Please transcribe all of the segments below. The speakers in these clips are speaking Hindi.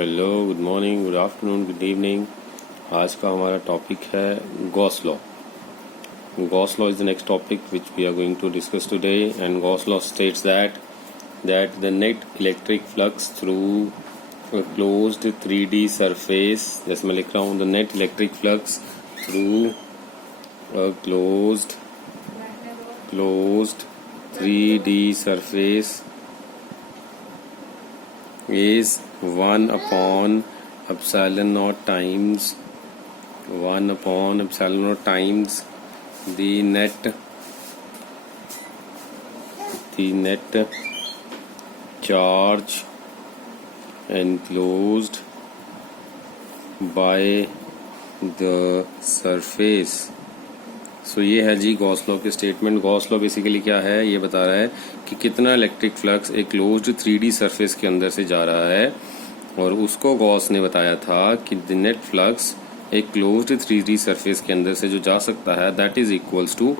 Hello, good morning, good afternoon, good evening. आज का हमारा टॉपिक है Gauss law. Gauss law is the next topic which we are going to discuss today, and Gauss law states that the net electric flux through a closed 3D surface, जैसे मैं लिख रहा हूँ, the net electric flux through a closed 3D surface is 1 upon epsilon naught times the net charge enclosed by the surface। सो ये है जी गॉस लॉ के स्टेटमेंट। गॉस लॉ बेसिकली क्या है, ये बता रहा है कि कितना इलेक्ट्रिक फ्लक्स एक क्लोज्ड 3D सरफेस के अंदर से जा रहा है, और उसको गॉस ने बताया था कि द नेट फ्लक्स एक क्लोज्ड 3D सरफेस के अंदर से जो जा सकता है that is equals to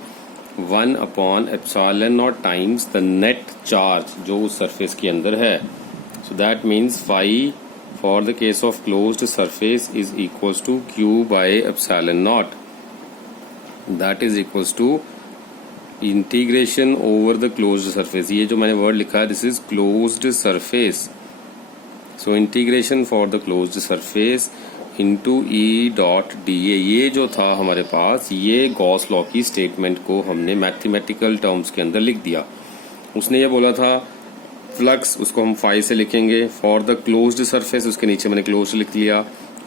1 upon epsilon naught times the net charge जो उस सरफेस के अंदर है। So that means phi for the case of closed surface is equals to q by epsilon naught, that is equals to integration over the closed surface. ये जो मैंने वर्ड लिखा है this is closed surface. So integration for the closed surface into E dot D A. ये जो था हमारे पास, ये गॉस लॉ की स्टेटमेंट को हमने मैथमेटिकल टर्म्स के अंदर लिख दिया। उसने ये बोला था फ्लक्स, उसको हम फाई से लिखेंगे, फॉर द क्लोज्ड सरफेस उसके नीचे मैंने क्लोज्ड लिख लिया,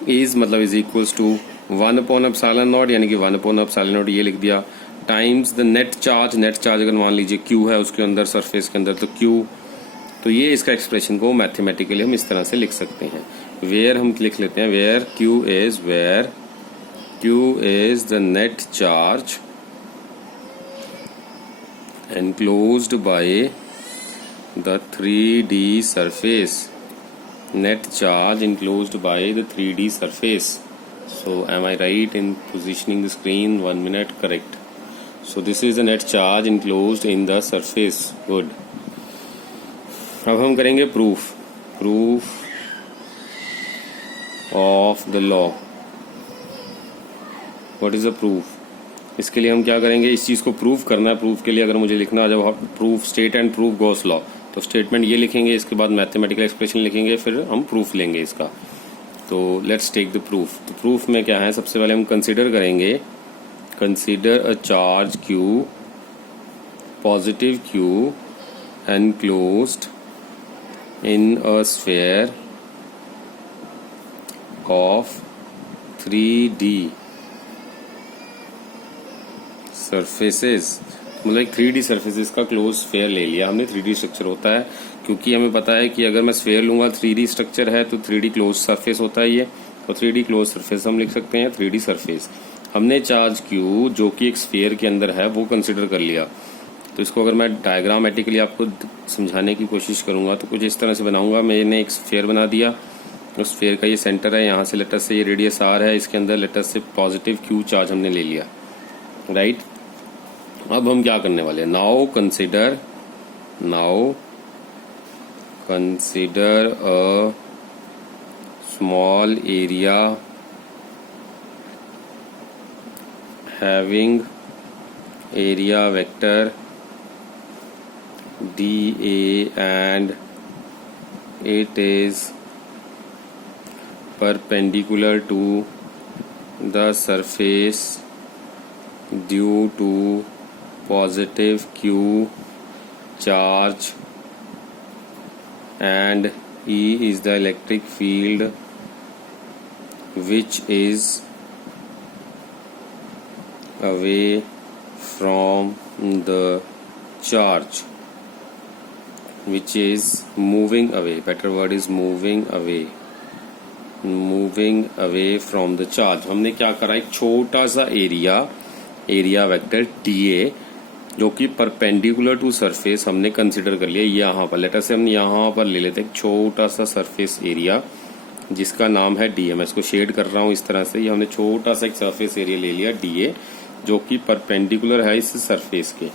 इज मतलब is equals to 1 upon epsilon naught यानी कि 1 अपॉन एप्सिलॉन नॉट ये लिख दिया, टाइम्स द नेट चार्ज अगर मान लीजिए क्यू है उसके अंदर सरफेस के अंदर तो क्यू। तो ये इसका एक्सप्रेशन को मैथमेटिकली हम इस तरह से लिख सकते हैं। वेयर हम लिख लेते हैं where q is the net charge enclosed by the 3D surface, net charge enclosed by the 3D surface. So am I right in positioning the screen? 1 minute, correct. So this is the net charge enclosed in the surface. Good. अब हम करेंगे proof of the law. What is a proof? इसके लिए हम क्या करेंगे, इस चीज़ को प्रूफ करना है। प्रूफ के लिए अगर मुझे लिखना, जब आप proof state and proof Gauss law, तो स्टेटमेंट ये लिखेंगे, इसके बाद मैथमेटिकल एक्सप्रेशन लिखेंगे, फिर हम प्रूफ लेंगे इसका। तो लेट्स टेक द प्रूफ। तो प्रूफ में क्या है, सबसे पहले हम कंसीडर करेंगे, consider a charge Q, positive Q enclosed in a sphere of 3D surfaces. मतलब एक 3D सरफेसेस का क्लोज स्फीयर ले लिया हमने। 3D स्ट्रक्चर होता है, क्योंकि हमें पता है कि अगर मैं स्फीयर लूंगा 3D स्ट्रक्चर है तो 3D क्लोज सरफेस होता है ये, तो 3D क्लोज सरफेस हम लिख सकते हैं 3D सरफेस। हमने चार्ज क्यू जो कि एक स्फीयर के अंदर है वो कंसिडर कर लिया। तो इसको अगर मैं डायग्रामेटिकली आपको समझाने की कोशिश करूंगा तो कुछ इस तरह से बनाऊंगा। मैंने एक स्फीयर बना दिया, उस स्फीयर का ये सेंटर है, यहाँ से लेटर से ये रेडियस आर है, इसके अंदर लेटर से पॉजिटिव क्यू चार्ज हमने ले लिया, राइट। अब हम क्या करने वाले हैं, now consider a small area having area vector dA and it is perpendicular to the surface due to positive Q charge, and E is the electric field which is away from the charge, which is moving away. Better word is moving away from the charge। हमने क्या करा, एक छोटा सा एरिया वेक्टर dA जो कि परपेंडिकुलर टू सरफेस हमने कंसिडर कर लिया यहाँ पर। लेटर से हम यहाँ पर ले लेते हैं एक छोटा सा सरफेस एरिया जिसका नाम है dA। मैं इसको शेड कर रहा हूँ इस तरह से। ये हमने छोटा सा एक सरफेस एरिया ले लिया dA जो कि परपेंडिकुलर है इस सरफेस के।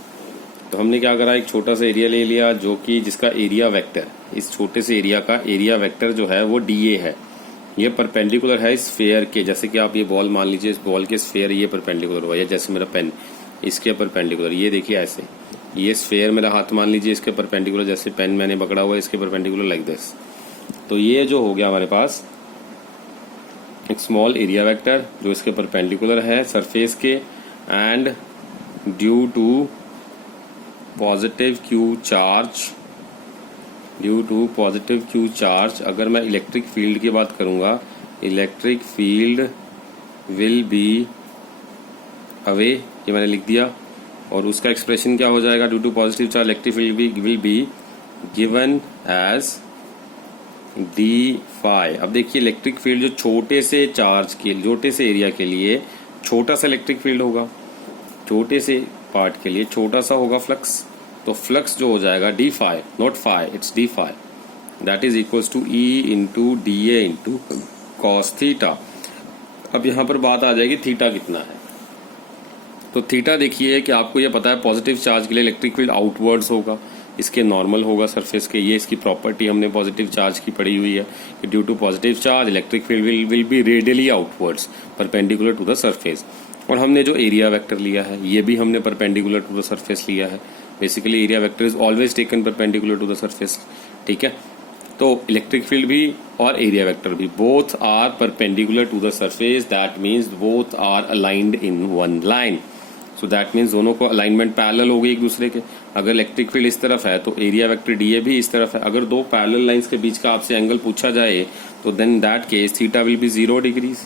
तो हमने क्या करा, एक छोटा सा एरिया ले लिया जो कि जिसका एरिया वेक्टर, इस छोटे से एरिया का एरिया वेक्टर जो है वो dA है। ये परपेंडिकुलर है स्फेयर के, जैसे कि आप ये बॉल मान लीजिए, इस बॉल के स्फेयर ये परपेंडिकुलर हुआ, या जैसे मेरा पेन इसके परपेंडिकुलर, ये देखिए ऐसे, ये स्फेयर मेरा हाथ मान लीजिए इसके परपेंडिकुलर, जैसे पेन मैंने पकड़ा हुआ है इसके परपेंडिकुलर लाइक दिस। तो ये जो हो गया हमारे पास एक स्मॉल एरिया वेक्टर जो इसके परपेंडिकुलर है सरफेस के, and due to positive q charge, अगर मैं इलेक्ट्रिक फील्ड की बात करूंगा, electric field will be away, ये मैंने लिख दिया, और उसका एक्सप्रेशन क्या हो जाएगा, due to positive charge electric field will be given as d phi. अब देखिए इलेक्ट्रिक फील्ड जो छोटे से चार्ज के, छोटे से एरिया के लिए छोटा सा इलेक्ट्रिक फील्ड होगा, छोटे से पार्ट के लिए छोटा सा होगा फ्लक्स, तो फ्लक्स जो हो जाएगा d phi, not phi, it's d phi, that is equals to E into d A into cos theta. अब यहाँ पर बात आ जाएगी थीटा कितना है। तो थीटा देखिए कि आपको ये पता है पॉजिटिव चार्ज के लिए इलेक्ट्रिक फील्ड आउटवर्ड्स होगा, इसके नॉर्मल होगा सरफेस के, ये इसकी प्रॉपर्टी हमने पॉजिटिव चार्ज की पढ़ी हुई है कि due to positive charge electric field will be radially outwards perpendicular to the surface. और हमने जो एरिया वेक्टर लिया है ये भी हमने परपेंडिकुलर टू द सरफेस लिया है। Basically area vector is always taken perpendicular to the surface, ठीक है। तो इलेक्ट्रिक फील्ड भी और एरिया वेक्टर भी both are perpendicular to the surface, that means both are aligned in one line. So that means दोनों को अलाइनमेंट पैरेलल हो गई एक दूसरे के। अगर इलेक्ट्रिक फील्ड इस तरफ है तो एरिया वेक्टर डीए भी इस तरफ है। अगर दो पैरेलल लाइंस के बीच का आपसे एंगल पूछा जाए तो then that case theta will be 0 degrees.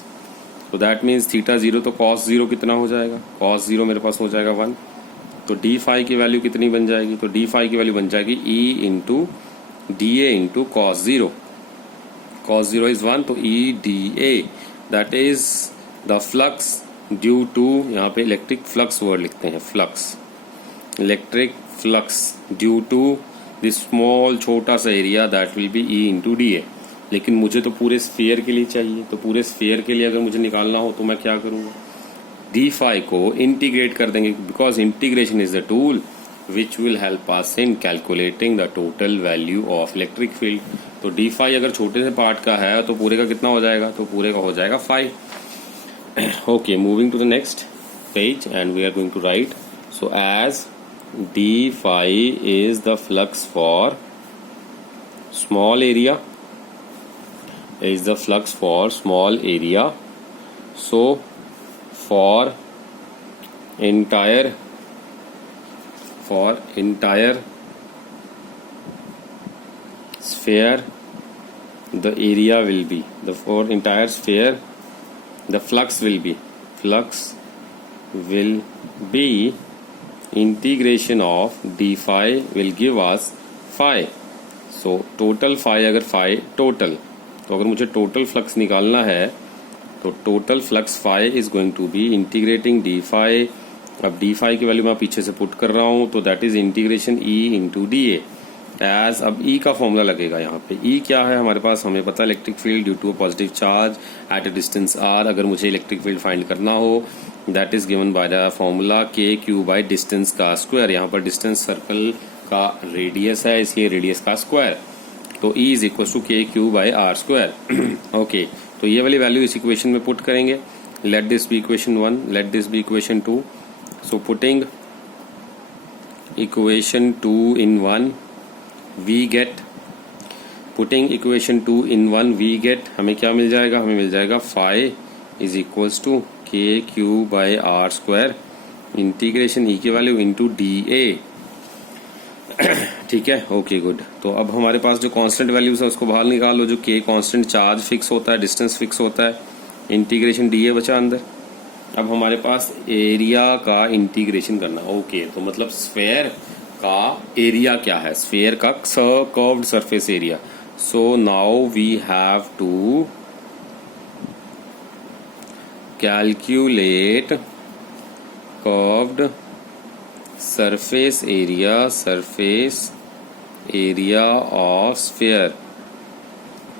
तो दैट मीन्स थीटा 0, तो कॉस 0 कितना हो जाएगा, कॉस 0 मेरे पास हो जाएगा 1। तो डी फाई की वैल्यू कितनी बन जाएगी, तो डी फाई की वैल्यू बन जाएगी E into d A into cos 0। Cos 0 is 1, तो E d A that is the flux due to, यहाँ पे इलेक्ट्रिक फ्लक्स वर्ड लिखते हैं, flux, electric flux due to this small छोटा सा area that will be E into d A. लेकिन मुझे तो पूरे स्फीयर के लिए चाहिए, तो पूरे स्फीयर के लिए अगर मुझे निकालना हो तो मैं क्या करूँगा, डी फाई को इंटीग्रेट कर देंगे, because integration is the tool which will help us in calculating the total value of electric field. तो डी फाई अगर छोटे से पार्ट का है तो पूरे का कितना हो जाएगा, तो पूरे का हो जाएगा 5। Okay, moving to the next page and we are going to write, so as d phi is the flux for small area, so for entire sphere the area will be, for entire sphere the flux will be integration of d phi will give us phi. So total phi, अगर phi total, तो अगर मुझे total flux निकालना है तो total flux phi is going to be integrating d phi। अब d phi की वैल्यू मैं पीछे से पुट कर रहा हूँ, तो that is integration e into da एज। अब ई का फॉर्मूला लगेगा यहाँ पे। ई क्या है हमारे पास, हमें पता है electric field due to positive charge at a distance r. अगर मुझे इलेक्ट्रिक फील्ड फाइंड करना हो that is given by the formula k q by distance का स्क्वायर। यहाँ पर डिस्टेंस सर्कल का रेडियस है, इसलिए रेडियस का स्क्वायर, तो E is equal to k q by r square. Okay, तो ये वाली वैल्यू इस इक्वेशन में पुट करेंगे। Let this be equation 1, let this be equation 2। So putting equation 2 in 1 we get, putting equation 2 in 1 we get, हमें क्या मिल जाएगा, हमें मिल जाएगा phi is equals to k q by r square integration e की वैल्यू इंटू डी ए। ठीक है, ओके गुड। तो अब हमारे पास जो कांस्टेंट वैल्यूज है उसको बाहर निकालो, जो k कांस्टेंट, चार्ज फिक्स होता है, डिस्टेंस फिक्स होता है, इंटीग्रेशन डी ए बचा अंदर। अब हमारे पास एरिया का इंटीग्रेशन करना। ओके, तो मतलब स्फेयर का एरिया क्या है, स्फीयर का curved surface area. So now we have to calculate curved surface area of sphere.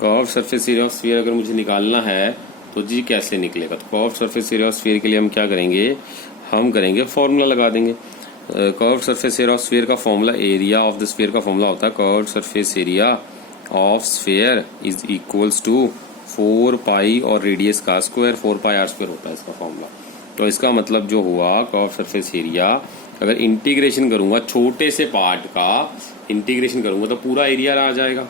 Curved surface area of sphere अगर मुझे निकालना है तो जी कैसे निकलेगा, तो curved surface area of sphere के लिए हम क्या करेंगे, हम करेंगे फॉर्मूला लगा देंगे। Curved surface area of sphere का formula, area of the sphere का फॉर्मूला होता है curved surface area of sphere is equals to 4 pi और रेडियस का स्क्वायर 4 पाई आर स्क्वायर होता है इसका फॉर्मूला। तो इसका मतलब जो हुआ कर्व सरफेस एरिया, अगर इंटीग्रेशन करूंगा छोटे से पार्ट का इंटीग्रेशन करूंगा तो पूरा एरिया आ जाएगा,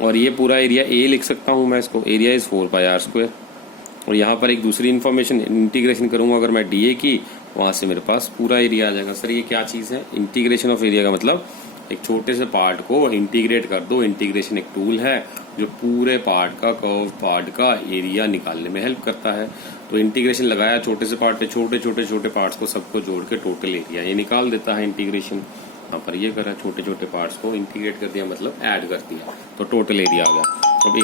और ये पूरा एरिया ए लिख सकता हूं मैं इसको, area is 4 pi r square. और यहाँ पर एक दूसरी इन्फॉर्मेशन, इंटीग्रेशन करूंगा अगर मैं डी ए की, वहां से मेरे पास पूरा एरिया आ जाएगा। सर ये क्या चीज़ है? इंटीग्रेशन ऑफ एरिया का मतलब एक छोटे से पार्ट को इंटीग्रेट कर दो। इंटीग्रेशन एक टूल है जो पूरे पार्ट का, कर्व पार्ट का एरिया निकालने में हेल्प करता है। तो इंटीग्रेशन लगाया छोटे से पार्ट पे, छोटे छोटे छोटे पार्ट्स को सबको जोड़ के टोटल एरिया ये निकाल देता है इंटीग्रेशन। यहाँ पर ये करा, छोटे छोटे पार्ट्स को इंटीग्रेट कर दिया मतलब ऐड कर दिया, तो टोटल एरिया आ गया। अब